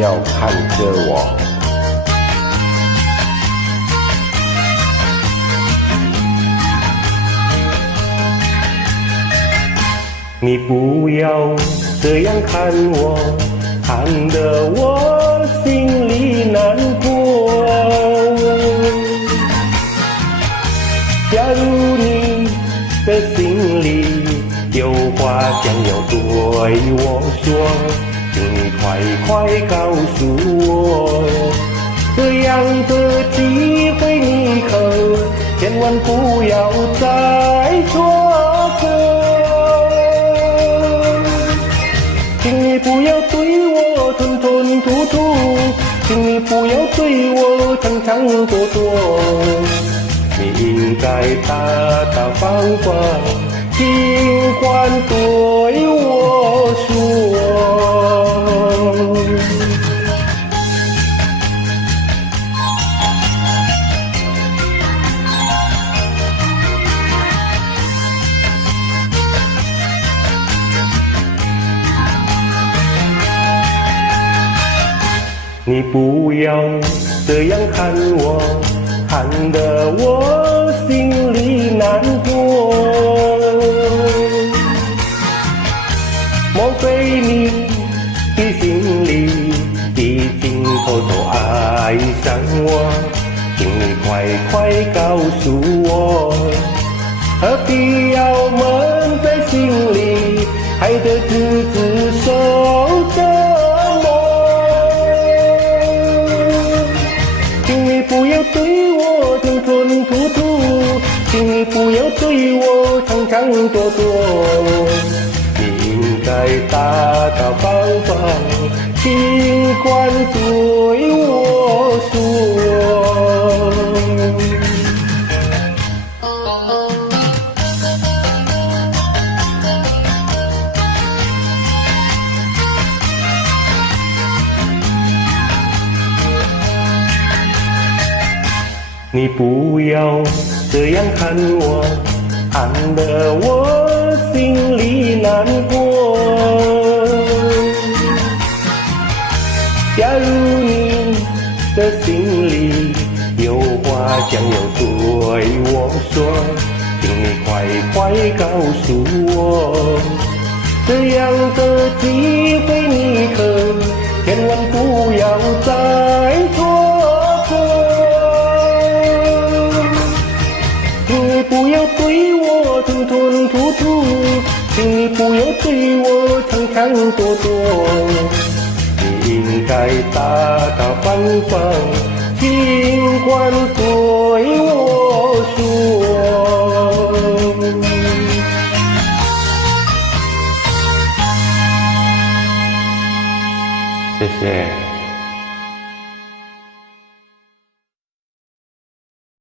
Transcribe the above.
要看着我。你不要这样看我，看得我心里难过。假如你的心里有话想要对我说，请你快快告诉我，这样的机会你可千万不要再错过。请你不要对我吞吞吐吐，请你不要对我抢抢夺夺，你应该大大方方尽管对我说。你不要这样看我，看得我心里难过。莫非你的心里已经偷偷爱上我？请你快快告诉我，何必要闷在心里，害得自己受折磨？请你不要对我吞吞吐吐，请你不要对我抢抢夺夺，你应该大大方方尽管对我说。你不要这样看我，看得我心里难过。假如你的心里有话想要对我说，请你快快告诉我，这样的机会你可千万不要再错过。请你不要对我吞吞吐吐，请你不要对我抢抢夺夺，你应该大大方方尽管对我说。谢谢。